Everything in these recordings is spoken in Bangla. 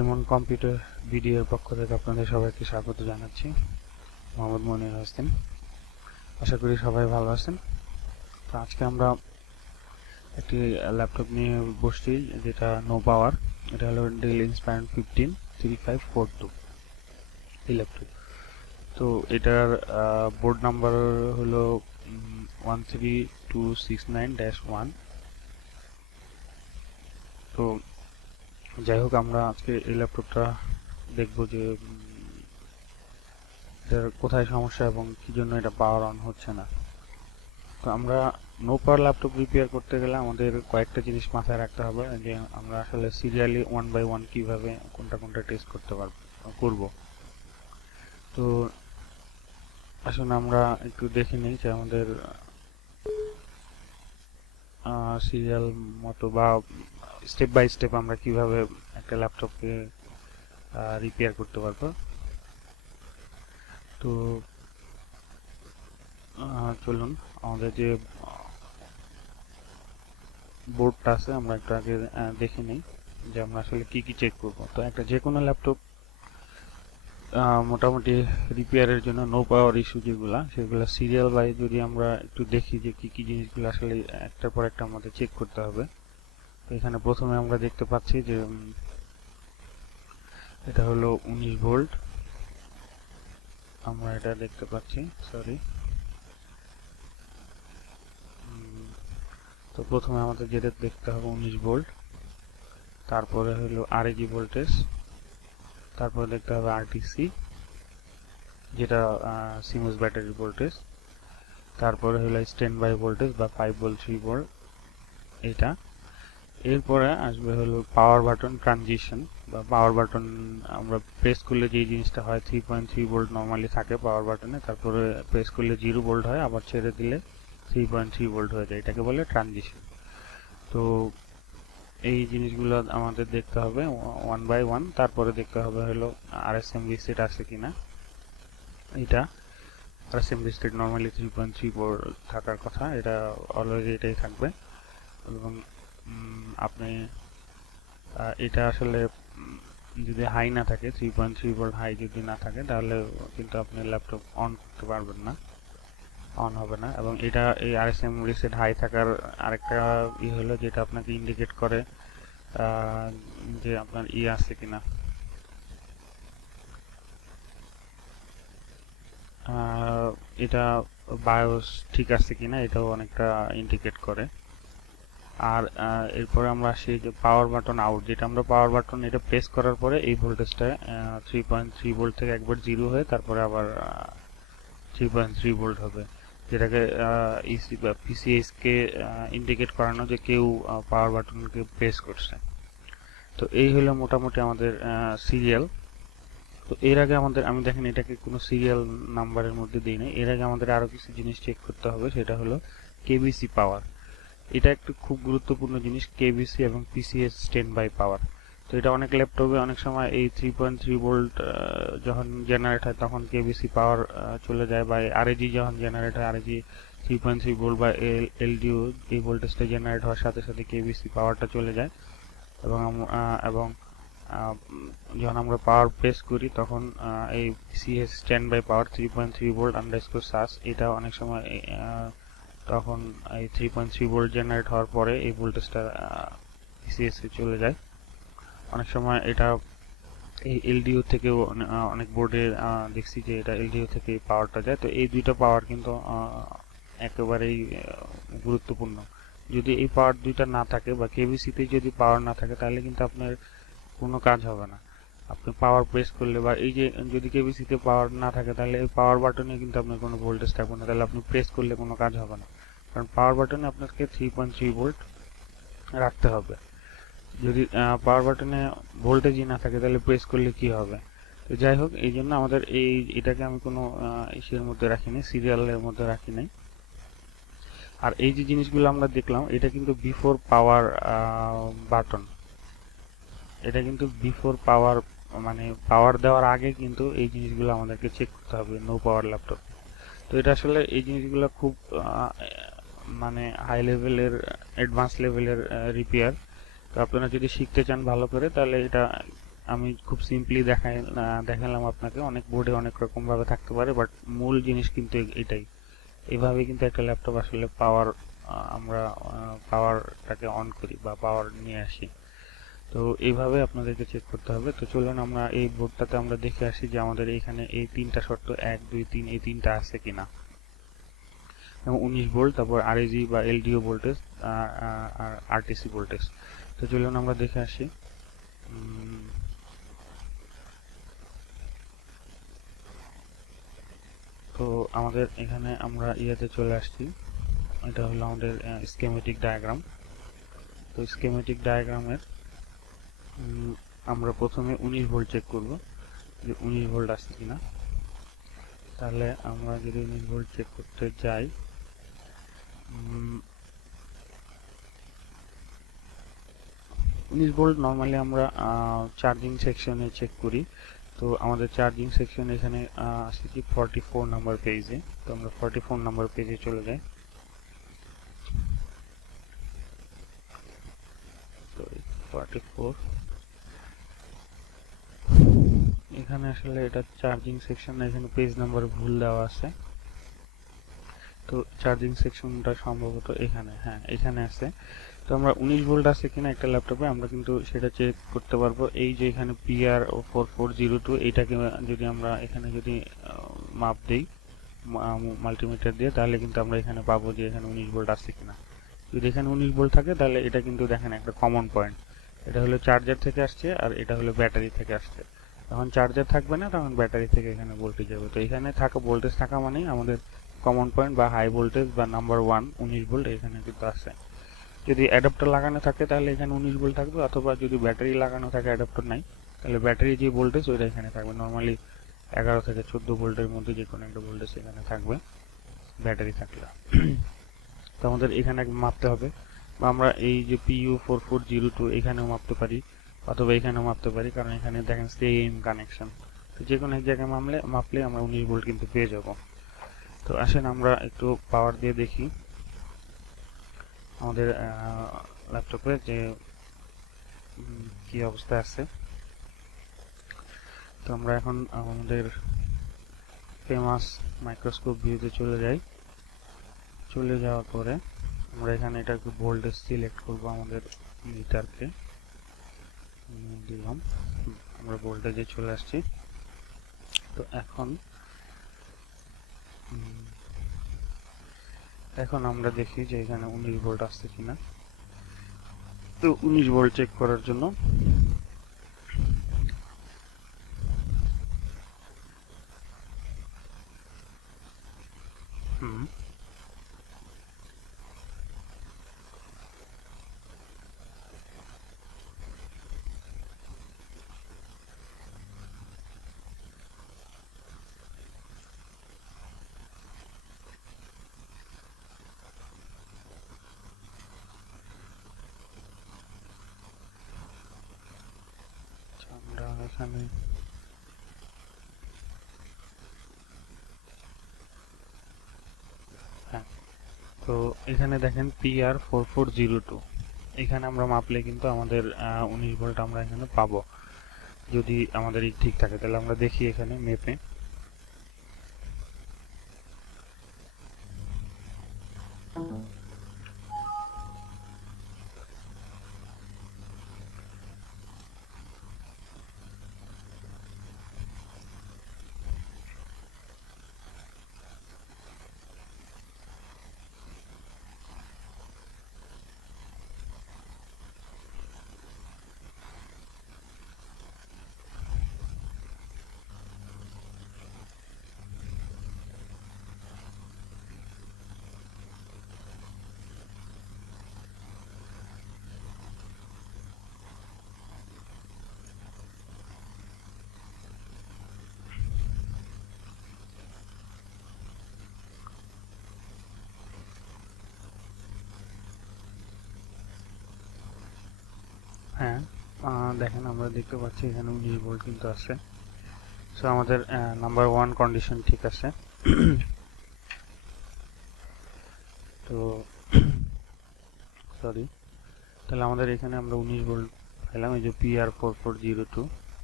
রিমন কম্পিউটার ভিডিওর পক্ষ থেকে আপনাদের সবাইকে স্বাগত জানাচ্ছি। মোহাম্মদ মনির হোসেন। আশা করি সবাই ভালো আছেন। তো আজকে আমরা একটি ল্যাপটপ নিয়ে বসছি, যেটা নো পাওয়ার। এটা হলো ডেল ইন্সপায়ার 153542 এই ল্যাপটপ। তো এটার বোর্ড নাম্বার হলো 13269-1। তো যাই হোক, আমরা আজকে এই ল্যাপটপটা দেখব যে এটার কোথায় সমস্যা এবং কি জন্য এটা পাওয়ার অন হচ্ছে না। তো আমরা নো পাওয়ার ল্যাপটপ রিপেয়ার করতে গেলে আমাদের কয়েকটা জিনিস মাথায় রাখতে হবে, যে আমরা আসলে সিরিয়ালি 1 বাই 1 কিভাবে কোনটা টেস্ট করব। তো আসুন আমরা একটু দেখে নিই যে আমাদের সিরিয়াল মতো বা স্টেপ বাই স্টেপ আমরা কিভাবে একটা ল্যাপটপকে রিপেয়ার করতে পারবো। তো চলুন আমাদের যে বোর্ডটা আছে আমরা একটু আগে দেখে নিই যে আমরা আসলে কি কি চেক করব। তো একটা যে কোনো ল্যাপটপ মোটামুটি রিপেয়ারের জন্য নো পাওয়ার ইস্যু সেগুলো সিরিয়াল বাই যদি আমরা একটু দেখি যে কি কি জিনিসগুলো আসলে একটার পর একটা আমাদের চেক করতে হবে। তো এখানে প্রথমে আমরা দেখতে পাচ্ছি যে এটা হলো 19 ভোল্ট। আমরা এটা দেখতে পাচ্ছি, সরি। তো প্রথমে আমাদের যেটা দেখতে হবে 19 ভোল্ট, তারপরে হলো আরএজি ভোল্টেজ, তারপরে দেখতে হবে আরটিসি যেটা সিমস ব্যাটারি ভোল্টেজ, তারপরে হলো স্ট্যান্ড বাই ভোল্টেজ বা 5 ভোল্ট 3 ভোল্ট এটা। এরপরে আসবে হলো পাওয়ার বাটন ট্রানজিশন বা পাওয়ার বাটন আমরা প্রেস করলে যে জিনিসটা হয় 3.3 ভোল্ট নরমালি থাকে পাওয়ার বাটনে, তারপরে প্রেস করলে 0 ভোল্ট হয়, আবার ছেড়ে দিলে 3.3 ভোল্ট হয়ে যায়, এটাকে বলে ট্রানজিশন। তো এই জিনিসগুলো আমাদের দেখতে হবে 1 বাই 1। তারপরে দেখতে হবে হলো আরএসএম রিসেট আছে কিনা। এটা আরএসএম রিসেট নরমালি 3.3 ভোল্ট থাকার কথা, এটা অলওয়েজ এটাই থাকবে। এবং আপনি এটা আসলে যদি হাই না থাকে, 3.3 ভোল্ট হাই যদি না থাকে, তাহলে কিন্তু আপনি ল্যাপটপ অন করতে পারবেন না, অন হবে না। এবং এটা এই আরএসএম রিসেট হাই থাকার আরেকটা হলো যেটা আপনাকে ইন্ডিকেট করে যে আপনার আছে কিনা, এটা বায়োস ঠিক আছে কিনা, এটাও অনেকটা ইন্ডিকেট করে। আর এরপরে আমরা আসি যে পাওয়ার বাটন আউট, যেটা আমরা পাওয়ার বাটন এটা প্রেস করার পরে এই ভোল্টেজটা 3.3 ভোল্ট থেকে একবার 0 হয়ে তারপরে আবার 3.3 ভোল্ট হবে, যেটাকে ইসি বা পিসিএস কে ইন্ডিকেট করানো যে কেউ পাওয়ার বাটনকে প্রেস করছে। তো এই হলো মোটামুটি আমাদের সিরিয়াল। তো এর আগে আমি দেখেন এটাকে কোনো সিরিয়াল নাম্বারের মধ্যে দিই না। এর আগে আমাদের আরো কিছু জিনিস চেক করতে হবে, সেটা হলো কেবিসি পাওয়ার। এটা একটু খুব গুরুত্বপূর্ণ জিনিস, কেবিসি এবং পিসিএস স্ট্যান্ড বাই পাওয়ার। তো এটা অনেক ল্যাপটপে অনেক সময় এই 3.3 ভোল্ট যখন জেনারেট হয় তখন কেবিসি পাওয়ার চলে যায়, বা আরএজি যখন জেনারেট হয়, আরএজি 3.3 ভোল্ট বা এলডিও এই ভোল্টেজটা জেনারেট হওয়ার সাথে সাথে কেবিসি পাওয়ারটা চলে যায়। এবং যখন আমরা পাওয়ার প্রেস করি তখন এই PCS stand by power 3.3 volt underscore সাস, এটা অনেক সময় তখন এই 3.3 ভোল্ট জেনারেট হওয়ার পরে এই ভোল্টেজটা পিসিএস এ চলে যায়। অনেক সময় এটা এই এলডিও থেকেও অনেক বোর্ডে দেখছি যে এটা এলডিও থেকে পাওয়ারটা যায়। তো এই দুইটা পাওয়ার কিন্তু একেবারেই গুরুত্বপূর্ণ। যদি এই পাওয়ার দুইটা না থাকে বা কেবিসিতে যদি পাওয়ার না থাকে, তাহলে কিন্তু আপনার কোনো কাজ হবে না। আপনি পাওয়ার প্রেস করলে বা এই যে যদি কেবিসিতে পাওয়ার না থাকে, তাহলে এই পাওয়ার বাটনে কিন্তু আপনার কোনো ভোল্টেজ থাকবে না, তাহলে আপনি প্রেস করলে কোনো কাজ হবে না। কারণ পাওয়ার বাটনে আপনাকে 3.3 ভোল্ট রাখতে হবে। যদি পাওয়ার বাটনে ভোল্টেজই না থাকে, তাহলে প্রেস করলে কি হবে। তো যাই হোক, এই জন্য আমাদের এটাকে আমি কোনো ইসের মধ্যে রাখিনি, সিরিয়ালের মধ্যে রাখি নাই। আর এই যে জিনিসগুলো আমরা দেখলাম, এটা কিন্তু বিফোর পাওয়ার বাটন, এটা কিন্তু বিফোর পাওয়ার, মানে পাওয়ার দেওয়ার আগে কিন্তু এই জিনিসগুলো আমাদেরকে চেক করতে হবে নো পাওয়ার ল্যাপটপ। তো এটা আসলে এই জিনিসগুলো খুব মানে হাই লেভেলের, অ্যাডভান্স লেভেলের রিপেয়ার। তো আপনারা যদি শিখতে চান ভালো করে, তাহলে এটা আমি খুব সিম্পলি দেখালাম আপনাকে। অনেক বোর্ডে অনেক রকম ভাবে থাকতে পারে, বাট মূল জিনিস কিন্তু এটাই। এভাবে কিন্তু একটা ল্যাপটপ আসলে আমরা পাওয়ারটাকে অন করি বা পাওয়ার নিয়ে আসি। তো এইভাবে আপনাদেরকে চেক করতে হবে। তো চলুন আমরা এই বোর্ডটাতে আমরা দেখে আসি যে আমাদের এখানে এই তিনটা শর্ত 1 2 3 এই তিনটা আছে কিনা। এবং 19 ভোল্ট, তারপর আরএজি বা এলডিও ভোল্টেজ আর আরটিসি ভোল্টেজ। তো চলুন আমরা দেখে আসি। তো আমাদের এখানে আমরা ইয়েতে চলে আসছি। এটা হলো আমাদের স্কেমেটিক ডায়াগ্রাম। তো স্কেমেটিক ডায়াগ্রামের আমরা প্রথমে 19 ভোল্ট চেক করব যে 19 ভোল্ট আসছে কিনা। তাহলে আমরা যদি 19 ভোল্ট চেক করতে যাই, 19 ভোল্ট নরমালি আমরা চার্জিং সেকশনে চেক করি। তো আমাদের চার্জিং সেকশন এখানে আসছে কি 44 নাম্বার পেজে। তো আমরা 44 নাম্বার পেজে চলে যাই। তো 44 এখানে আসলে এটা চার্জিং সেকশন, এখানে পেজ নাম্বার ভুল দেওয়া আছে। তো চার্জিং সেকশনটা সম্ভবত এখানে, হ্যাঁ এখানে আছে। তো আমরা 19 ভোল্ট আছে কিনা একটা ল্যাপটপে আমরা কিন্তু সেটা চেক করতে পারবো। এই যে এখানে PR4402 এটাকে যদি আমরা এখানে যদি মাপ দেই মাল্টিমিটার দিয়ে, তাহলে কিন্তু আমরা এখানে পাবো যে এখানে 19 ভোল্ট আছে কিনা। যদি এখানে 19 ভোল্ট থাকে তাহলে এটা কিন্তু দেখেন একটা কমন পয়েন্ট। এটা হলো চার্জার থেকে আসছে আর এটা হলো ব্যাটারি থেকে আসছে। তখন চার্জার থাকবে না, তখন ব্যাটারি থেকে এখানে ভোল্টেজ যাবে। তো এখানে থাকা ভোল্টেজ থাকা মানেই আমাদের কমন পয়েন্ট বা হাই ভোল্টেজ বা নাম্বার 1 19 ভোল্ট এখানে কিন্তু আছে। যদি অ্যাডাপ্টার লাগানো থাকে তাহলে এখানে 19 ভোল্ট থাকবে, অথবা যদি ব্যাটারি লাগানো থাকে অ্যাডাপ্টার নাই তাহলে ব্যাটারি যে ভোল্টেজ ওইটা এখানে থাকবে। নরমালি 11 থেকে 14 ভোল্টের মধ্যে যে কোনো একটা ভোল্টেজ এখানে থাকবে ব্যাটারি থাকলে। তো আমাদের এখানে মাপতে হবে, বা আমরা এই যে PU4402 এখানেও মাপতে পারি অথবা এখানেও মাপতে পারি, কারণ এখানে দেখেন সেম কানেকশন। তো যে কোনো এক জায়গায় মাপলে আমরা 19 ভোল্ট কিন্তু পেয়ে যাব। তো আসেন আমরা একটু পাওয়ার দিয়ে দেখি আমাদের ল্যাপটপে যে কি অবস্থা আছে। তো আমরা এখন আমাদের ফেমাস মাইক্রোস্কোপ ভিউতে চলে যাই। চলে যাওয়ার পরে আমরা এখানে এটা একটু ভোল্টেজ সিলেক্ট করব, আমাদের মিটারকে দিলাম, আমরা ভোল্টেজে চলে আসছি। তো এখন আমরা দেখি যে এখানে 19 ভোল্ট আসছে কিনা। তো 19 ভোল্ট চেক করার জন্য আমরা এখানে তো এখানে দেখেন PR4402 এখানে আমরা মাপলে কিন্তু আমাদের 19 ভোল্ট আমরা এখানে পাবো। যদি আমাদের ঠিক থাকে তাহলে আমরা দেখি এখানে মেপে। হ্যাঁ দেখেন আমরা দেখতে পাচ্ছি এখানে 19 ভোল্ট কিন্তু আছে। সো আমাদের নাম্বার 1 কন্ডিশন ঠিক আছে। তো সরি, তাহলে আমাদের এখানে আমরা 19 ভোল্ট পেলাম, এই যে PR4402।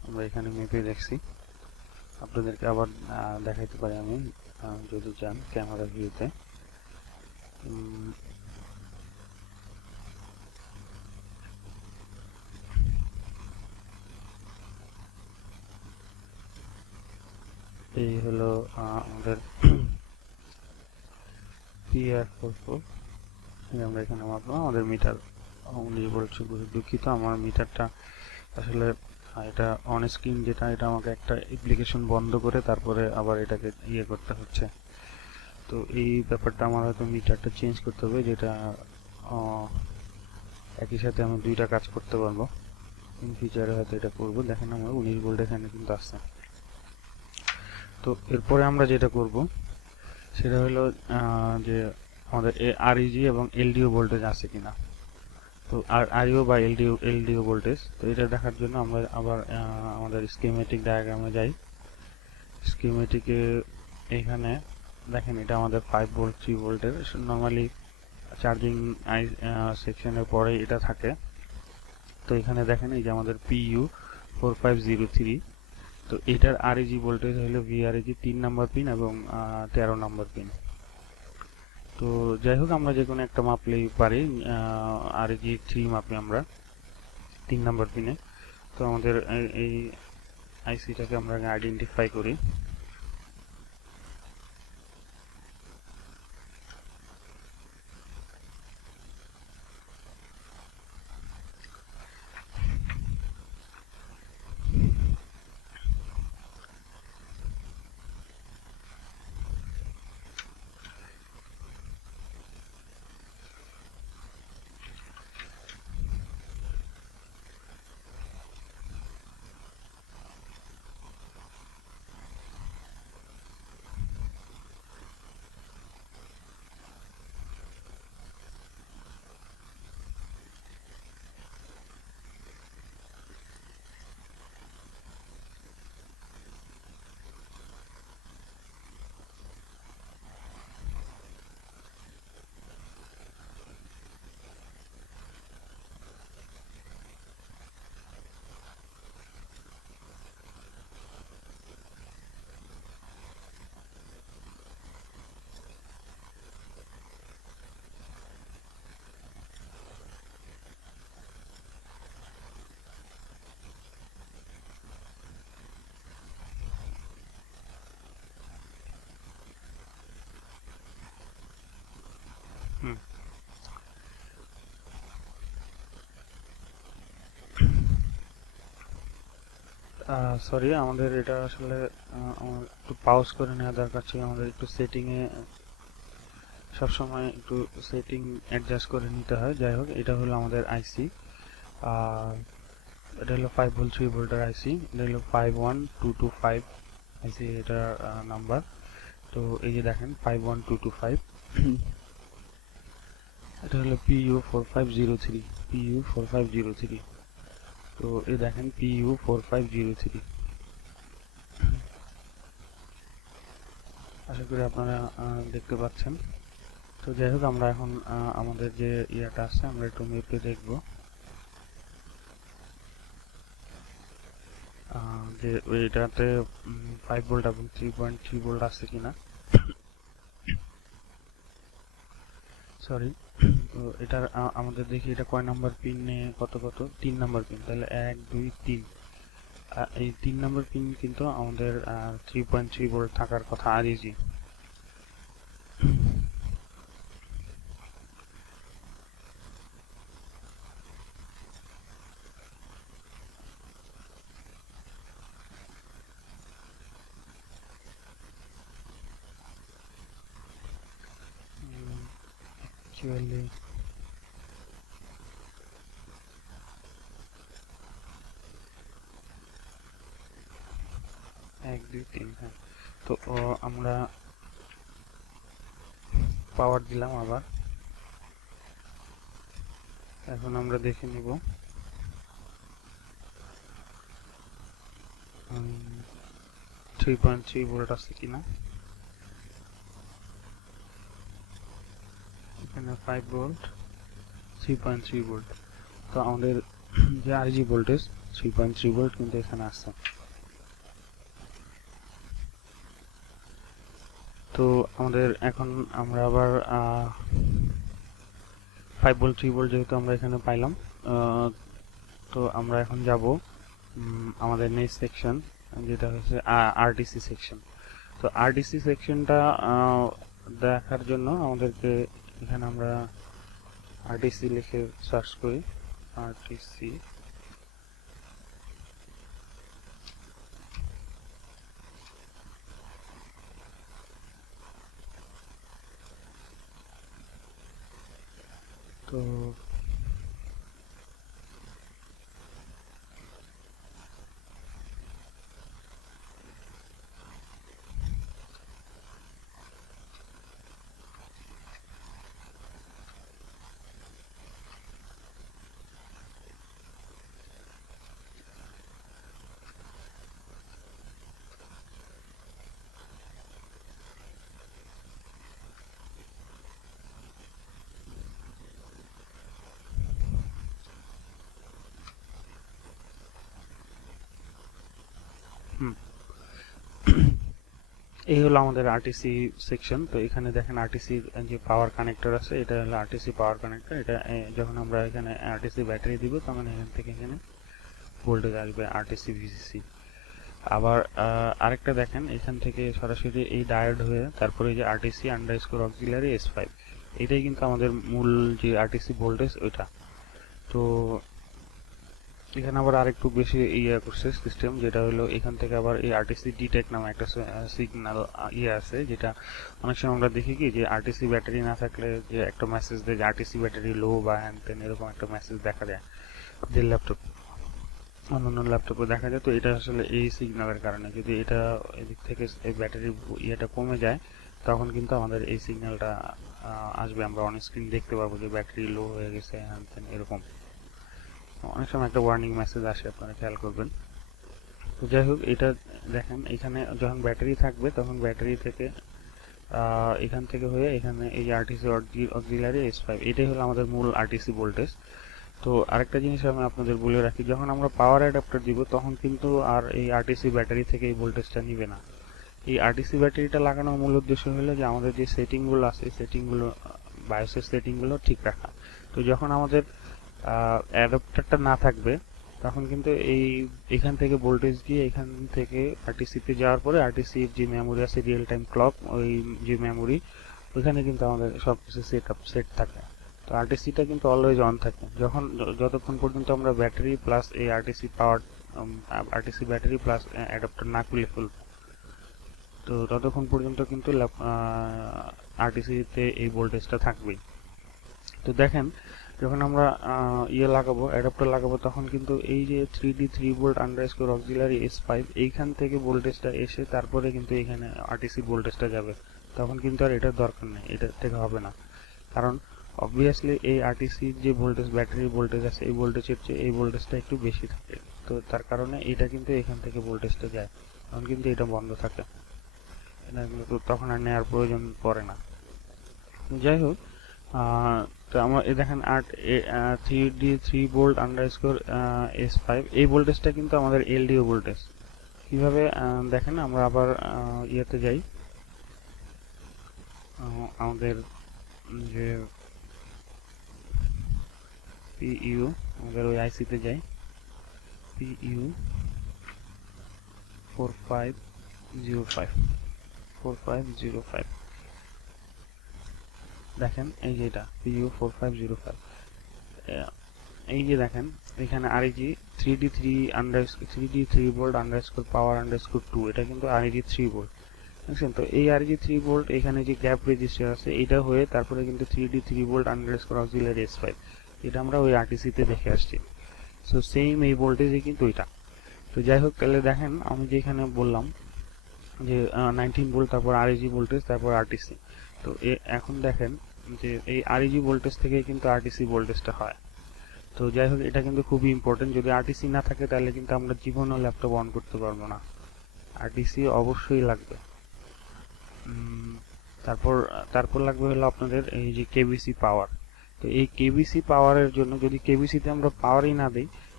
আমরা এখানে মেপে দেখছি, আপনাদেরকে আবার দেখাইতে পারি আমি যদি চান ক্যামেরা ভিউতে। এই হলো আমাদের PR44, আমরা এখানে মাপলাম আমাদের মিটার 19 ভোল্ট। দুঃখিত, আমার মিটারটা আসলে এটা অন স্ক্রিন যেটা, এটা আমাকে একটা অ্যাপ্লিকেশন বন্ধ করে তারপরে আবার এটাকে ইয়ে করতে হচ্ছে। তো এই ব্যাপারটা আমার হয়তো মিটারটা চেঞ্জ করতে হবে, যেটা একই সাথে আমি দুইটা কাজ করতে পারবো। ইন ফিউচারে হয়তো এটা করবো। দেখেন আমার 19 ভোল্ট এখানে কিন্তু আসছে। তো এরপরে আমরা যেটা করব সেটা হলো যে আমাদের আরইজি এবং এলডিও ভোল্টেজ আছে কিনা। তো আরইও বা এলডিও ভোল্টেজ, তো এটা দেখার জন্য আমরা আবার আমাদের স্কিমেটিক ডায়াগ্রামে যাই। স্কিমেটিকে এখানে দেখেন এটা আমাদের 5 ভোল্ট 3 ভোল্টের নরমালি চার্জিং সেকশনের পরে এটা থাকে। তো এখানে দেখেন এই যে আমাদের PU 4503, তো এটার আরইজি ভোল্টেজ হলো VREG 3 নাম্বার পিন এবং 13 নাম্বার পিন। তো যাই হোক, আমরা যে কোনো একটা মাপলেই পারি। REG 3 মাপি আমরা 3 নাম্বার পিনে। তো আমাদের এই আইসিটাকে আমরা আইডেন্টিফাই করি। সরি, আমাদের এটা আসলে আমার একটু পাউজ করে নেওয়া দরকার ছিল। আমাদের একটু সেটিংয়ে সবসময় একটু সেটিং অ্যাডজাস্ট করে নিতে হয়। যাই হোক, এটা হলো আমাদের আইসি। এটা হলো 5 ভোল্ট 3 ভোল্টের আইসি। এটা হলো 51225 আইসি, এটার নাম্বার। তো এই যে দেখেন 51225, এটা হলো PU4503, PU4503। তো এই দেখেন PU4503। আশা করি আপনারা দেখতে পাচ্ছেন। তো যাই হোক, আমরা এখন আমাদের যে ইয়েটা আছে আমরা একটু মেপে দেখব যে এটাতে 5 ভোল্ট এবং 3.3 ভোল্ট আছে কিনা। সরি, তো এটার আমাদের দেখি এটা কয় নাম্বার পিনে কত কত। 3 নাম্বার পিন, তাহলে 1 2 3। এই 3 নাম্বার পিন কিন্তু আমাদের 3.3 ভোল্ট থাকার কথা আরইজি। অ্যাকচুয়ালি 1 2 3, হ্যাঁ। তো আমরা পাওয়ার দিলাম আবার। এখন আমরা দেখে নিব 3.3 ভোল্ট আছে কিনা। এখানে 5 ভোল্ট 3.3 ভোল্ট। তো আমাদের যে আরজি ভোল্টেজ 3.3 ভোল্ট কিন্তু এখানে আসছে। তো আমাদের এখন আমরা আবার 5 ভোল্ট 3 ভোল্ট যেহেতু আমরা এখানে পাইলাম, তো আমরা এখন যাব আমাদের নেক্সট সেকশন, যেটা হচ্ছে আরটিসি সেকশন। তো আরটিসি সেকশনটা দেখার জন্য আমাদেরকে এখানে আমরা আরটিসি লিখে সার্চ করি, আরটিসি। তো এই হলো আমাদের আরটিসি সেকশন। তো এখানে দেখেন আরটিসি যে পাওয়ার কানেক্টর আছে, এটা হলো আরটিসি পাওয়ার কানেক্টর। এটা যখন আমরা এখানে আরটিসি ব্যাটারি দিব তখন এখান থেকে এখানে ভোল্টেজ আসবে আরটিসি ভিসিসি। আবার আরেকটা দেখেন, এখান থেকে সরাসরি এই ডায়োড হয়ে তারপরে যে আরটিসি আন্ডারস্কোর অক্সিলারি S5, এটাই কিন্তু আমাদের মূল যে আরটিসি ভোল্টেজ ওইটা। তো এখানে আবার আরেকটু বেশি করছে সিস্টেম, যেটা হলো এখান থেকে আবার এই আরটিসি ডিটেক্ট নামে একটা সিগন্যাল আছে, যেটা অনেক সময় আমরা দেখি কি যে আরটিসি ব্যাটারি না থাকলে যে একটা মেসেজ দেয় যে আরটিসি ব্যাটারি লো বা হ্যান তেন, এরকম একটা মেসেজ দেখা যায় যে ল্যাপটপ অন্যান্য ল্যাপটপে দেখা যায়। তো এটা আসলে এই সিগন্যালের কারণে, যদি এটা এদিক থেকে এই ব্যাটারির ইয়েটা কমে যায় তখন কিন্তু আমাদের এই সিগন্যালটা আসবে, আমরা অন স্ক্রিন দেখতে পাবো যে ব্যাটারি লো হয়ে গেছে হ্যান তেন এরকম। অনেক সময় একটা ওয়ার্নিং মেসেজ আসে, আপনারা খেয়াল করবেন। তো যাই হোক, এটা দেখেন এখানে যখন ব্যাটারি থাকবে তখন ব্যাটারি থেকে এখান থেকে হয়ে এখানে এই আরটিসি অক্সিলারি S5, এটাই হলো আমাদের মূল আরটিসি ভোল্টেজ। তো আরেকটা জিনিস আমি আপনাদের বলে রাখি, যখন আমরা পাওয়ার অ্যাডাপ্টার দিব তখন কিন্তু আর এই আরটিসি ব্যাটারি থেকে এই ভোল্টেজটা নিবে না। এই আরটিসি ব্যাটারিটা লাগানোর মূল উদ্দেশ্য হলো যে আমাদের যে সেটিংগুলো আছে সেটিংগুলো, বায়োসের সেটিংগুলো ঠিক রাখা। তো যখন আমাদের অ্যাডাপ্টারটা না থাকবে তখন কিন্তু এখান থেকে ভোল্টেজ গিয়ে এখান থেকে আরটিসিতে যাওয়ার পরে আরটিসির যে মেমোরি আছে রিয়েল টাইম ক্লক, ওই যে মেমোরি ওইখানে কিন্তু আমাদের সবকিছু সেট থাকে। তো আরটিসিটা কিন্তু অলওয়েজ অন থাকে যতক্ষণ পর্যন্ত আমরা ব্যাটারি প্লাস এই আরটিসি পাওয়ার আরটিসি ব্যাটারি প্লাস অ্যাডাপ্টার না খুলে ফেলবো। তো ততক্ষণ পর্যন্ত কিন্তু আরটিসিতে এই ভোল্টেজটা থাকবেই। তো দেখেন যখন আমরা লাগাবো, অ্যাডাপ্টার লাগাবো, তখন কিন্তু এই যে 3 ভোল্ট আন্ডারস্কোর অক্সিলারি S5, এইখান থেকে ভোল্টেজটা এসে তারপরে কিন্তু এখানে আরটিসি ভোল্টেজটা যাবে। তখন কিন্তু আর এটার দরকার নেই, এটা থেকে হবে না, কারণ অবভিয়াসলি এই আরটিসির যে ভোল্টেজ, ব্যাটারির ভোল্টেজ আছে, এই ভোল্টেজের চেয়ে এই ভোল্টেজটা একটু বেশি থাকে। তো তার কারণে এটা কিন্তু এখান থেকে ভোল্টেজটা যায়, তখন কিন্তু এটা বন্ধ থাকে, এটা কিন্তু তখন আর নেওয়ার প্রয়োজন পড়ে না। যাই হোক, তো আমরা দেখেন 3 ভোল্ট আন্ডারস্কোর S5, এই ভোল্টেজটা কিন্তু আমাদের এলডিও ভোল্টেজ। কিভাবে দেখেন, আমরা আবার ইয়েতে যাই, আমাদের যে PU, আমাদের ওই আইসিতে যাই, PU 4505। দেখেন এই যে এটা PU 4505, এই যে দেখেন এখানে REG 3 ভোল্ট আন্ডারস্কোর পাওয়ার আন্ডারস্কোর 2, এটা কিন্তু REG 3 ভোল্ট, বুঝছেন? তো এই REG 3 ভোল্ট এখানে যে গ্যাপ রেজিস্টার আছে এটা হয়ে তারপরে কিন্তু 3 ভোল্ট আন্ডারস্কোর অক্সিলারি S5, এটা আমরা ওই আরটিসিতে দেখে আসছি। সো সেম এই ভোল্টেজই কিন্তু এটা। তো যাই হোক, তাহলে দেখেন আমি যে এখানে বললাম যে 19 ভোল্ট, তারপর REG ভোল্টেজ, তারপর আরটিসি। তো এখন দেখেন যে এই REG ভোল্টেজ থেকে কিন্তু আরটিসি ভোল্টেজটা হয়। তো যাই হোক, এটা কিন্তু খুবই ইম্পর্টেন্ট, যদি আরটিসি না থাকে তাহলে কিন্তু আমরা জীবনেও ল্যাপটপ অন করতে পারবো না, আরটিসি অবশ্যই লাগবে। তারপর লাগবে হলো আপনাদের এই যে কেবিসি পাওয়ার। তো এই কেবিসি পাওয়ারের জন্য যদি কেবিসিতে আমরা পাওয়ারই না দিই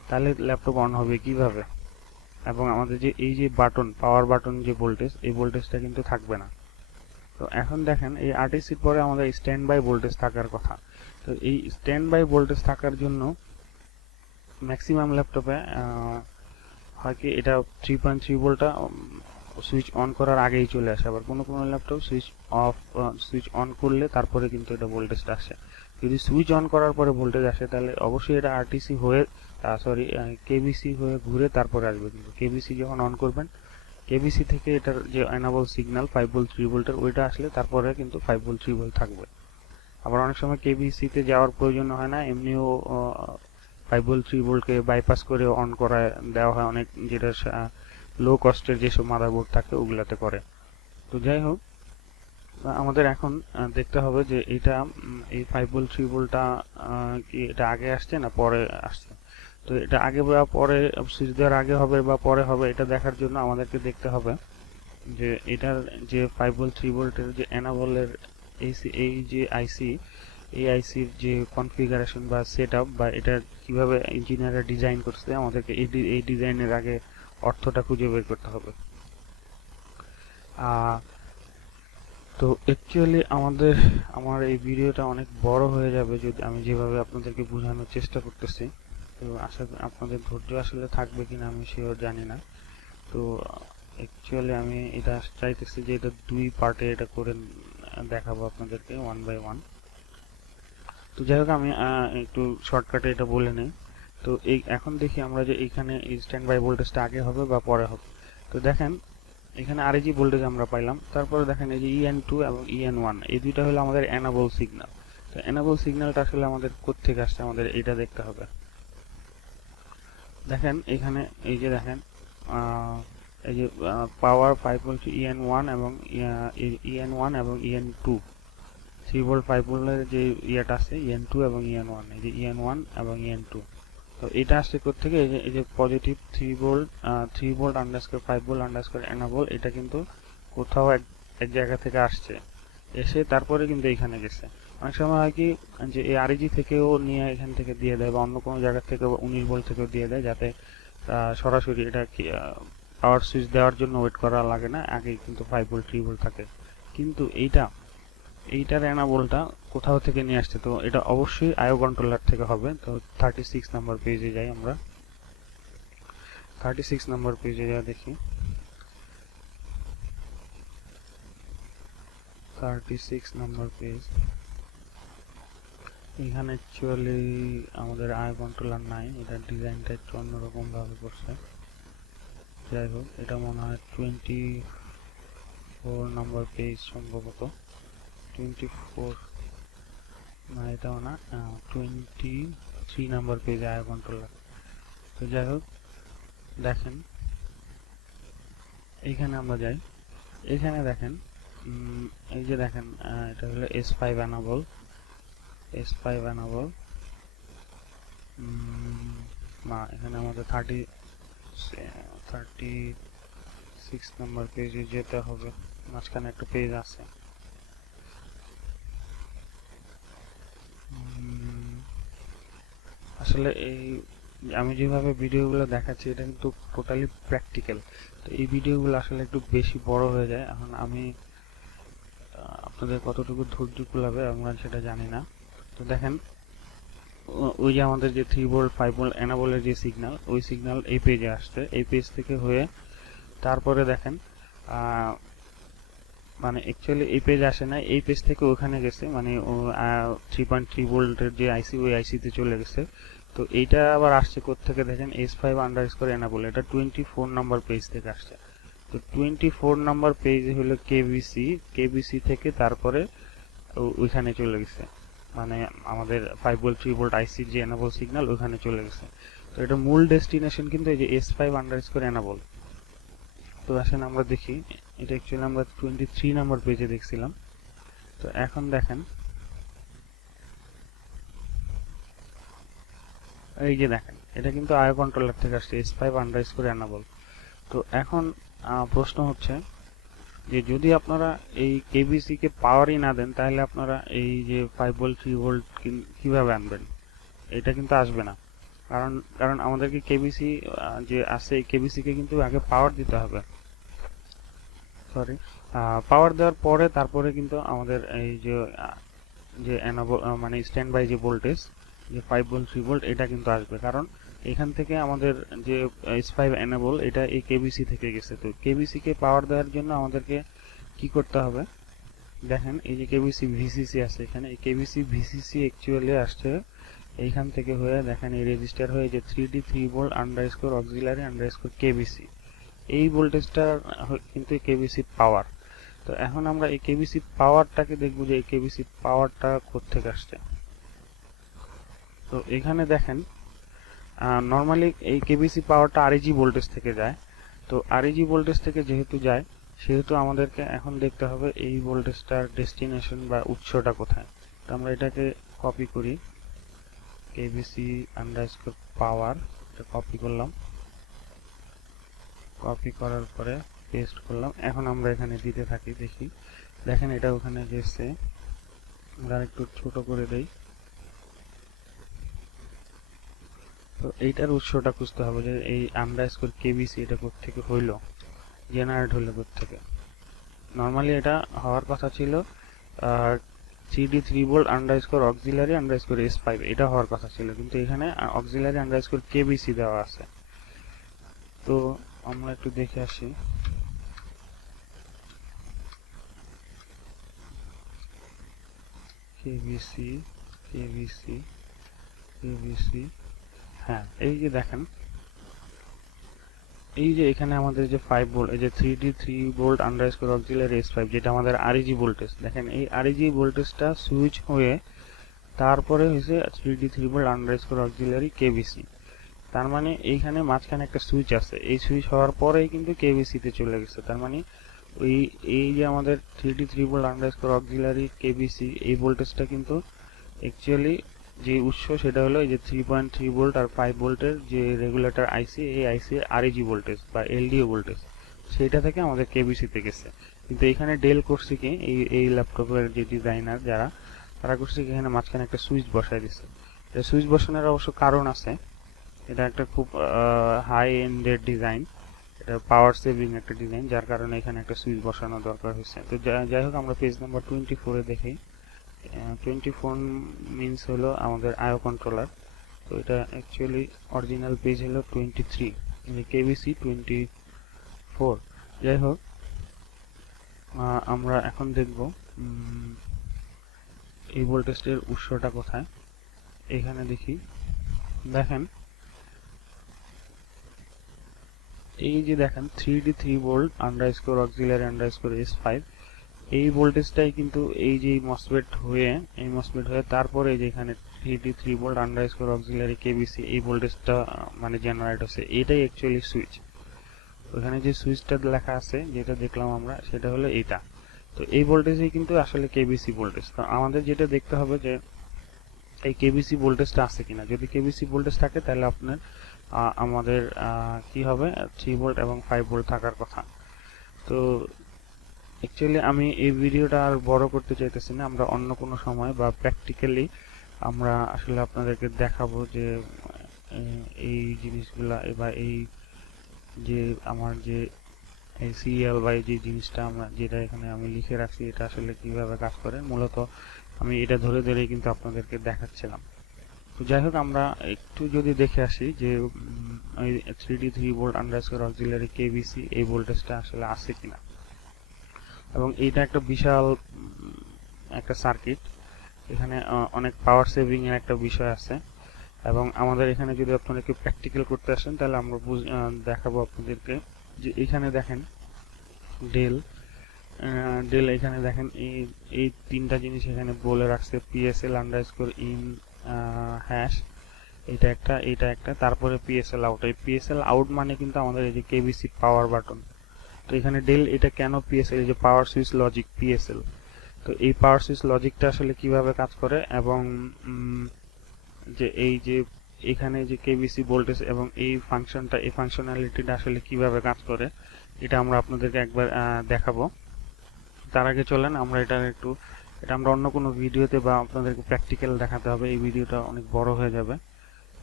তাহলে ল্যাপটপ অন হবে কিভাবে? এবং আমাদের যে এই যে বাটন, পাওয়ার বাটন যে ভোল্টেজ, এই ভোল্টেজটা কিন্তু থাকবে না। তো এখন দেখেন এই আরটিসির পরে আমাদের স্ট্যান্ড বাই ভোল্টেজ থাকার কথা। তো এই স্ট্যান্ড বাই ভোল্টেজ থাকার জন্য ম্যাক্সিমাম ল্যাপটপে হয় কি এটা 3.3 ভোল্টটা সুইচ অন করার আগেই চলে আসে, আবার কোনো কোনো ল্যাপটপ সুইচ অন করলে তারপরে কিন্তু এটা ভোল্টেজটা আসে। যদি সুইচ অন করার পরে ভোল্টেজ আসে তাহলে অবশ্যই এটা আরটিসি হয়ে কেবিসি হয়ে ঘুরে তারপরে আসবে। কিন্তু কেবিসি যখন অন করবেন, কেবিসি থেকে এটার যে এনাবল সিগন্যাল 5 ভোল্ট 3 ভোল্টের ওইটা আসলে তারপরে কিন্তু 5 ভোল্ট 3 ভোল্ট থাকবে। আবার অনেক সময় কেবিসিতে যাওয়ার প্রয়োজন হয় না, এমনিও 5 ভোল্ট 3 ভোল্টকে বাইপাস করে অন করা দেওয়া হয় অনেক, যেটা লো কস্টের যেসব মাদারবোর্ড থাকে ওগুলাতে করে। তো যাই হোক, আমাদের এখন দেখতে হবে যে এটা এই 5 ভোল্ট 3 ভোল্টটা কি এটা আগে আসছে না পরে আসছে। তো এটা আগে বা পরে, সুইচ দেওয়ার আগে হবে বা পরে হবে, এটা দেখার জন্য আমাদেরকে দেখতে হবে যে এটার যে 5 ভোল্ট 3 ভোল্টের যে এনাবলের এই যে আইসি, এই আইসির যে কনফিগারেশন বা সেটআপ বা এটা কিভাবে ইঞ্জিনিয়াররা ডিজাইন করছে, আমাদেরকে এই ডিজাইনের আগে অর্থটা খুঁজে বের করতে হবে। তো অ্যাকচুয়ালি আমার এই ভিডিওটা অনেক বড় হয়ে যাবে যদি আমি যেভাবে আপনাদেরকে বোঝানোর চেষ্টা করতেছি। তো আশা করি আপনাদের ধৈর্য আসলে থাকবে কিনা আমি শিওর জানি না। তো অ্যাকচুয়ালি আমি এটা চাইতেছি যে এটা 2 পার্টে এটা করে দেখাবো আপনাদেরকে 1 বাই 1। তো যাই হোক, আমি একটু শর্টকাটে এটা বলে নিই। তো এখন দেখি আমরা যে এখানে স্ট্যান্ড বাই ভোল্টেজটা আগে হবে বা পরে হবে। তো দেখেন এখানে আরএজি ভোল্টেজ আমরা পাইলাম, তারপরে দেখেন এই যে EN2 এবং EN1 এই দুইটা হলো আমাদের এনাবল সিগন্যাল। তো এনাবল সিগন্যালটা আসলে আমাদের কোত্থেকে আসছে আমাদের এটা দেখতে হবে। দেখেন এখানে এই যে দেখেন এই যে পাওয়ার 5 ভোল্ট EN1 এবং EN1 এবং EN2, 3 ভোল্ট 5 ভোল্টের যে ইয়েটা আছে EN2 এবং EN1, এই যে EN1 এবং EN2। তো এটা আসছে কোত্থেকে? এই যে positive 3 volt underscore 5 volt underscore enable, এটা কিন্তু কোথাও এক জায়গা থেকে আসছে, এসে তারপরে কিন্তু এখানে গেছে। অনেক সময় হয় কি যে এই আরইজি থেকেও নিয়ে এখান থেকে দিয়ে দেয় বা অন্য কোনো জায়গা থেকে 19 ভোল্ট থেকেও দিয়ে দেয়, যাতে সরাসরি এটা পাওয়ার সুইচ দেওয়ার জন্য ওয়েট করা লাগে না, আগেই কিন্তু 5 ভোল্ট 3 ভোল্ট থাকে। কিন্তু এইটার এনাবলটা কোথাও থেকে নিয়ে আসছে, তো এটা অবশ্যই আইও কন্ট্রোলার থেকে হবে। তো 36 নম্বর পেজে যাই আমরা, 36 নম্বর পেজে যা দেখি, 36 নম্বর পেজ। এখানে অ্যাকচুয়ালি আমাদের আইও কন্ট্রোলার নাই, এটা ডিজাইনটা একটু অন্যরকম ভাবে করছে। যাই হোক, এটা মনে হয় 24 নম্বর পেজ সম্ভবত, 24 না, এটাও না, 23 নম্বর পেজে আইও কন্ট্রোলার। তো যাই হোক, দেখেন এইখানে আমরা যাই, এখানে দেখেন এই যে দেখেন এটা হলো S5 এনাবল, S5 এনাবল না, এখানে আমাদের 36 নম্বর পেজে যেতে হবে, মাঝখানে একটা পেজ আছে। আসলে এই আমি যেভাবে ভিডিওগুলো দেখাচ্ছি এটা কিন্তু টোটালি প্র্যাকটিক্যাল, তো এই ভিডিওগুলো আসলে একটু বেশি বড় হয়ে যায়। এখন আমি আপনাদের কতটুকু ধৈর্য কুলাবে আমরা সেটা জানি না। তো দেখেন ওই যে আমাদের যে 3 ভোল্ট 5 ভোল্ট এনাবলের যে সিগন্যাল, ওই সিগন্যাল এই পেজে আসছে, এই পেজ থেকে হয়ে তারপরে দেখেন মানে অ্যাকচুয়ালি এই পেজ আসে না, এই পেজ থেকে ওখানে গেছে, মানে 3.3 ভোল্টের যে আইসি, ওই আইসিতে চলে গেছে। তো এইটা আবার আসছে কোত্থেকে দেখেন, S5 আন্ডারস্কোর এনাবল, এটা 24 নম্বর পেজ থেকে আসছে। তো 24 নম্বর পেজ হলো কেবিসি থেকে তারপরে ওইখানে চলে গেছে, মানে আমাদের 5 ভোল্ট 3 ভোল্ট আইসির যে এনাবল সিগন্যাল ওইখানে চলে গেছে। তো এটা মূল ডেস্টিনেশন কিন্তু এই যে S5 আন্ডারস্কোর এনাবল। তো আসেন আমরা দেখি, এটা অ্যাকচুয়ালি আমরা 23 নম্বর পেজে দেখছিলাম। তো এখন দেখেন এই যে দেখেন এটা কিন্তু আইও কন্ট্রোলার থেকে আসছে, S5 আন্ডারস্কোর এনাবল। তো এখন প্রশ্ন হচ্ছে যে যদি আপনারা এই কেবিসি কে পাওয়ারই না দেন তাহলে আপনারা এই যে 5 ভোল্ট 3 ভোল্ট কিভাবে আনবেন? এটা কিন্তু আসবে না। কারণ কারণ আমাদেরকে কেবিসি যে আছে এই কেবিসি কে কিন্তু আগে পাওয়ার দিতে হবে, সরি, পাওয়ার দেওয়ার পরে তারপরে কিন্তু আমাদের এই যে যে মানে স্ট্যান্ড বাই যে ভোল্টেজ যে 5 ভোল্ট 3 ভোল্ট এটা কিন্তু আসবে, কারণ এখান থেকে আমাদের যে S5 এনেবল এটা এই কেবিসি থেকে গেছে। তো কেবিসি কে পাওয়ার দেওয়ার জন্য আমাদেরকে কি করতে হবে, দেখেন এই যে কেবিসি ভিসিসি আছে এখানে, এই কেবিসি ভিসিসি অ্যাকচুয়ালি আসছে এইখান থেকে হয়ে, দেখেন এই রেজিস্টার হয়ে যে 3D 3 volt underscore auxiliary underscore KBC, এই ভোল্টেজটা কিন্তু কেবিসি পাওয়ার। তো এখন আমরা এই কেবিসি পাওয়ারটাকে দেখব যে এই কেবিসি পাওয়ারটা কোত্থেকে আসছে। তো এখানে দেখেন নরমালি এই কেবিসি পাওয়ারটা আরইজি ভোল্টেজ থেকে যায়। তো আরইজি ভোল্টেজ থেকে যেহেতু যায় সেহেতু আমাদেরকে এখন দেখতে হবে এই ভোল্টেজটার ডেস্টিনেশন বা উৎসটা কোথায়। তো আমরা এটাকে কপি করি, কেবিসি আন্ডারস্কোর পাওয়ার, এটা কপি করলাম, কপি করার পরে পেস্ট করলাম। এখন আমরা এখানে দিতে থাকি, দেখি, দেখেন এটা ওখানে গেছে। আমরা একটু ছোট করে দেই। তো এইটার উৎসটা খুঁজতে হবে যে এই আন্ডারস্কোর কেবিসি এটা কোত্থেকে হইলো, জেনারেট হলো কোত্থেকে। নরমালি এটা হওয়ার কথা ছিল 3D 3 volt underscore auxiliary underscore S5, এটা হওয়ার কথা ছিল, কিন্তু এখানে অক্সিলারি আন্ডারস্কোর কেবিসি দেওয়া আছে। তো আমরা একটু দেখে আসি। কেবিসি কেবিসি কেবিসি, হ্যাঁ এই যে দেখেন এই যে এখানে আমাদের যে 5 ভোল্ট, এই যে 3D 3 volt underscore auxiliary S5 যেটা আমাদের আরইজি ভোল্টেজ, দেখেন এই আরইজি ভোল্টেজটা সুইচ হয়ে তারপরে হয়েছে 3D 3 volt underscore auxiliary KBC. তার মানে এইখানে মাঝখানে একটা সুইচ আছে, এই সুইচ হওয়ার পরেই কিন্তু কেবিসি তে চলে গেছে। তার মানে ওই এই যে আমাদের 3D 3 volt underscore auxiliary KBC এই ভোল্টেজটা কিন্তু অ্যাকচুয়ালি যে উৎস সেটা হলো এই যে 3.3 ভোল্ট আর 5 ভোল্টের যে রেগুলেটর আইসি, এই আইসি আরইজি ভোল্টেজ বা এলডিও ভোল্টেজ সেইটা থেকে আমাদের কেবিসি তে গেছে। কিন্তু এখানে ডেল করছে কি, এই ল্যাপটপের যে ডিজাইনার যারা, তারা করছে কি এখানে মাঝখানে একটা সুইচ বসায় দিচ্ছে। এই সুইচ বসানোর অবশ্য কারণ আছে, এটা একটা খুব হাই এন্ডের ডিজাইন, এটা পাওয়ার সেভিং একটা ডিজাইন, যার কারণে এখানে একটা সুইচ বসানো দরকার হয়েছে। তো যাই হোক আমরা পেজ নাম্বার 24 এ দেখি। 24 মিনস হলো আমাদের আইও কন্ট্রোলার। তো এটা অ্যাকচুয়ালি অরিজিনাল পেজ হলো 23, কেবিসি 24। যাই হোক আমরা এখন দেখব এই ভোল্টেজের উৎসটা কোথায়। এখানে দেখি, দেখেন এই যে দেখেন 3D 3 volt underscore auxiliary underscore S5, এই ভোল্টেজটাই কিন্তু এই যে মসফেট হয়ে তারপরে যে এখানে 3D 3 volt underscore auxiliary KBC এই ভোল্টেজটা মানে জেনারেট হচ্ছে, এটাই অ্যাকচুয়ালি সুইচ। ওখানে যে সুইচটা লেখা আছে যেটা দেখলাম আমরা সেটা হলো এটা। তো এই ভোল্টেজই কিন্তু আসলে কেবিসি ভোল্টেজ। তো আমাদের যেটা দেখতে হবে যে এই কেবিসি ভোল্টেজটা আছে কিনা। যদি কেবিসি ভোল্টেজ থাকে তাহলে আপনার আমাদের কি হবে 3 ভোল্ট এবং 5 ভোল্ট থাকার কথা। তো অ্যাকচুয়ালি আমি এই ভিডিওটা আর বড় করতে চাইতেছি না, আমরা অন্য কোনো সময় বা প্র্যাকটিক্যালি আমরা আসলে আপনাদেরকে দেখাবো যে এই জিনিসগুলা বা এই যে আমার যে এই সিরিয়াল বাই যে জিনিসটা আমরা যেটা এখানে আমি লিখে রাখছি এটা আসলে কিভাবে কাজ করে, মূলত আমি এটা ধরে ধরেই কিন্তু আপনাদেরকে দেখাচ্ছিলাম। তো যাই হোক আমরা একটু যদি দেখে আসি যে 3D 3 volt underscore auxiliary KBC এই ভোল্টেজটা আসলে আছে কিনা। এবং এইটা একটা বিশাল একটা সার্কিট, এখানে অনেক পাওয়ার সেভিং এর একটা বিষয় আছে। এবং আমাদের এখানে যদি আপনারা একটু প্র্যাকটিক্যাল করতে আসেন তাহলে আমরা দেখাবো আপনাদেরকে যে এখানে দেখেন ডেল এখানে দেখেন এই তিনটা জিনিস এখানে বলে রাখছে, পিএসএল আন্ডারস্কোর ইন হ্যাশ, এটা একটা তারপরে পিএসএল আউট। এই পিএসএল আউট মানে কিন্তু আমাদের এই যে কেবিসি পাওয়ার বাটন। তো এখানে ডেল এটা কেন পিএসএল, এই যে পাওয়ার সুইচ লজিক পিএসএল। তো এই পাওয়ার সুইচ লজিকটা আসলে কিভাবে কাজ করে এবং যে এই যে এখানে যে কেবিসি ভোল্টেজ এবং এই ফাংশনটা, এই ফাংশনালিটিটা আসলে কিভাবে কাজ করে এটা আমরা আপনাদেরকে একবার দেখাবো। তার আগে চলেন আমরা এটা আমরা অন্য কোনো ভিডিওতে বা আপনাদেরকে প্র্যাকটিক্যাল দেখাতে হবে, এই ভিডিওটা অনেক বড় হয়ে যাবে।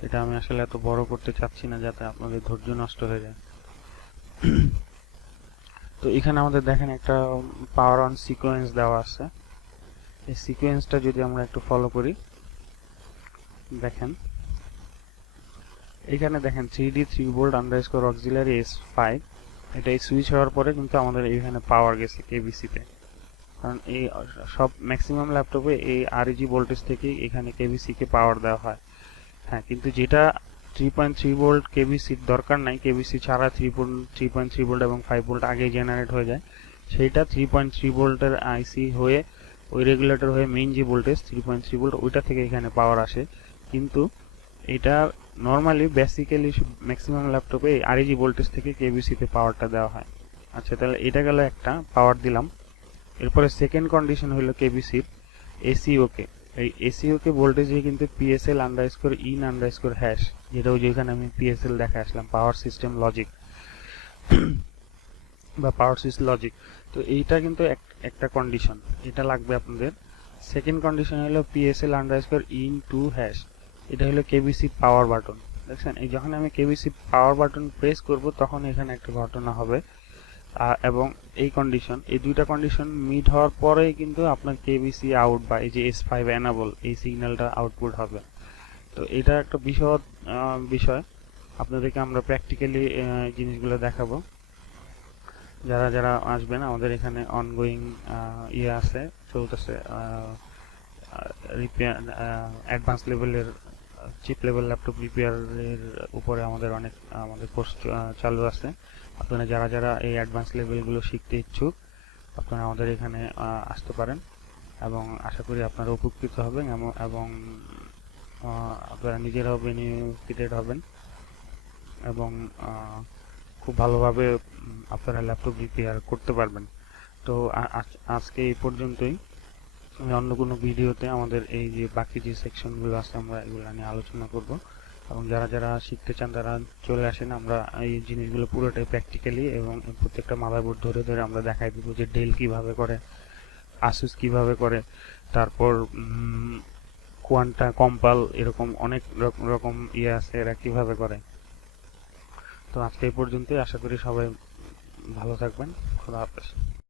এটা আমি আসলে এত বড় করতে চাচ্ছি না যাতে আপনাদের ধৈর্য নষ্ট হয়ে যায়। তো এখানে আমাদের দেখেন একটা পাওয়ার অন সিকোয়েন্স দেওয়া আছে। এই সিকোয়েন্সটা যদি আমরা একটু ফলো করি, দেখেন এখানে দেখেন 3D 3 volt underscore auxiliary S5, এটা সুইচ হওয়ার পরে কিন্তু আমাদের এখানে পাওয়ার গেছে কেবিসি তে। কারণ এই সব ম্যাক্সিমাম ল্যাপটপে এই আরইজি ভোল্টেজ থেকেই এখানে কেবিসি কে পাওয়ার দেওয়া হয়। হ্যাঁ, কিন্তু যেটা 3.3 ভোল্ট কেবিসির দরকার নাই, কেবিসি ছাড়া 3.3 ভোল্ট এবং 5 ভোল্ট আগেই জেনারেট হয়ে যায়, সেইটা 3.3 ভোল্টের আইসি হয়ে ওই রেগুলেটর হয়ে মেইন যে ভোল্টেজ 3.3 ভোল্ট ওইটা থেকে এখানে পাওয়ার আসে। কিন্তু এটা নর্মালি বেসিক্যালি ম্যাক্সিমাম ল্যাপটপে আরইজি ভোল্টেজ থেকে কেবিসি তে পাওয়ারটা দেওয়া হয়। আচ্ছা, তাহলে এটা গেল একটা পাওয়ার দিলাম। এরপরে সেকেন্ড কন্ডিশন হলো কেবিসির এসিওকে। এই এসিওকে ভোল্টেজে কিন্তু PSL underscore in underscore hash, যেটা ওই যেখানে আমি পিএসএল দেখে আসলাম, পাওয়ার সিস্টেম লজিক বা পাওয়ার সুইচ লজিক। তো এইটা কিন্তু একটা কন্ডিশন, এটা লাগবে আপনাদের। সেকেন্ড কন্ডিশন হলো PSL underscore in two hash, এটা হলো কেবিসি পাওয়ার বাটন। দেখছেন, এই যখন আমি কেবিসি পাওয়ার বাটন প্রেস করব তখন এখানে একটা ঘটনা হবে, এবং এই কন্ডিশন, এই দুইটা কন্ডিশন মিট হওয়ার পরেই কিন্তু আপনার কেবিসি আউট বা এই যে S5 এনেবল এই সিগন্যালটা আউটপুট হবে। তো এটা একটা বিশদ বিষয়, আপনাদেরকে আমরা প্র্যাকটিক্যালি জিনিসগুলো দেখাবো। যারা যারা আসবেন, আমাদের এখানে অনগোয়িং ইয়ে আছে, চলতেছে রিপেয়ার, অ্যাডভান্স লেভেলের চিপ লেভেল ল্যাপটপ রিপেয়ারের উপরে আমাদের কোর্স চালু আছে। আপনারা যারা যারা এই অ্যাডভান্স লেভেলগুলো শিখতে ইচ্ছুক, আপনারা আমাদের এখানে আসতে পারেন এবং আশা করি আপনারা উপকৃত হবেন এবং আপনারা নিজেরাও বেনিফিটেড হবেন এবং খুব ভালোভাবে আপনারা ল্যাপটপ রিপেয়ার করতে পারবেন। তো আজকে এই পর্যন্তই। আমি অন্য কোনো ভিডিওতে আমাদের এই যে বাকি যে সেকশনগুলো আছে আমরা এগুলো নিয়ে আলোচনা করব, এবং যারা যারা শিখতে চান তারা চলে আসেন। আমরা এই জিনিসগুলো পুরোটাই প্র্যাকটিক্যালি এবং প্রত্যেকটা মাদারবোর্ড ধরে ধরে আমরা দেখাই দিব যে ডেল কিভাবে করে, আসুস কিভাবে করে, তারপর কোয়ান্টা কম্পাল, এরকম অনেক রকম ইয়ে আছে এরা কিভাবে করে। তো আজকে এই পর্যন্তই, আশা করি সবাই ভালো থাকবেন। খোদা হাফেজ।